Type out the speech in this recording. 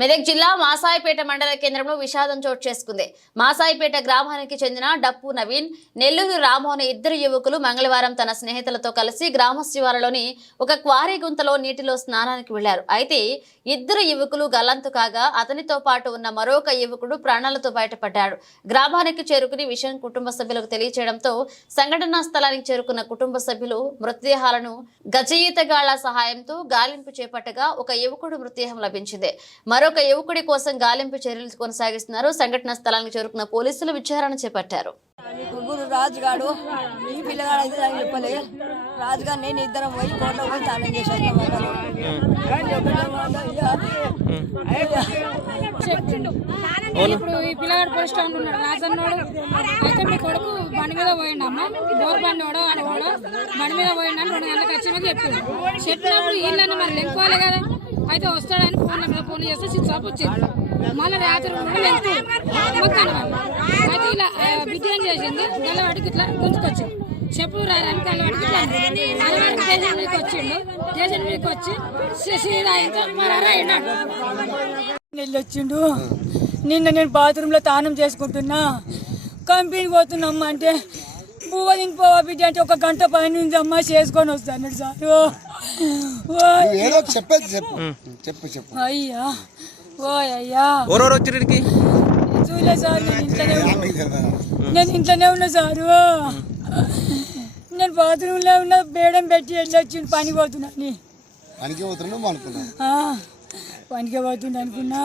మెదక్ జిల్లా మాసాయిపేట మండల కేంద్రంలో విషాదం చోటు చేసుకుంది. మాసాయిపేట గ్రామానికి చెందిన డప్పు నవీన్, నెల్లూరు రాము అనే ఇద్దరు యువకులు మంగళవారం తన స్నేహితులతో కలిసి గ్రామ శివారులోని ఒక క్వారీ గుంతలో నీటిలో స్నానానికి వెళ్లారు. అయితే ఇద్దరు యువకులు గల్లంతు కాగా అతనితో పాటు ఉన్న మరొక యువకుడు ప్రాణాలతో బయటపడ్డాడు. గ్రామానికి చేరుకుని విషయం కుటుంబ సభ్యులకు తెలియజేయడంతో సంఘటనా స్థలానికి చేరుకున్న కుటుంబ సభ్యులు మృతదేహాలను గజఈతగాళ్ల సహాయంతో గాలింపు చేపట్టగా ఒక యువకుడు మృతదేహం లభించింది. మరొక యువకుడి కోసం గాలింపు చర్యలు కొనసాగిస్తున్నారు. సంఘటనా స్థలానికి చేరుకున్న పోలీసులు విచారణ చేపట్టారు. రాజుగాడు ఈ పిల్లగాడు అయితే నాకు చెప్పలే. రాజుగారు నేను ఇద్దరం పోయి కోట్లో పోయి స్నానం చేశాను. ఇప్పుడు ఈ పిల్లగాడు పోలీస్ స్టేషన్ ఉన్నాడు. రాజన్నోడు అయితే మీ కొడుకు బండి మీద పోయిండు అమ్మ, డోర్ బండి వాడు ఆడవాడు బండి మీద పోయిండని 2 గంటలకు వచ్చిందని చెప్పింది. చెప్పినప్పుడు వీళ్ళని మరి లెంకోవాలి కదా. అయితే వస్తాడని ఫోన్ చేస్తే స్విచ్ ఆఫ్ వచ్చింది. మళ్ళీ రాత్రి లెంకు మొత్తాను వాళ్ళు అయితే ఇలా బిడ్డ చేసింది. గల్లవాడికి ఇట్లా గుంజుకొచ్చింది. చెప్పు రాయడానికి గల్లవాడికి ఇట్లా అలవాడికి స్టేషన్ మీదకి వచ్చిండు. స్టేషన్ మీదకి వచ్చి వెళ్ళొచ్చిండు. నిన్న నేను బాత్రూంలో తానం చేసుకుంటున్నా, కంపెనీకి పోతున్నామ్మా అంటే పువ్వు ఇంకోవా బిడ్డ అంటే 1 గంట పైన అమ్మ చేసుకొని వస్తాను సార్. అయ్యా ఓ అయ్యా చూలే సార్, నేను ఇంట్లోనే ఉన్నా సారు. నేను బాత్రూంలో ఉన్న బేడం పెట్టి వెళ్ళొచ్చిండు. పనికి పోతున్నాను పనికి పోతుండ అనుకున్నా.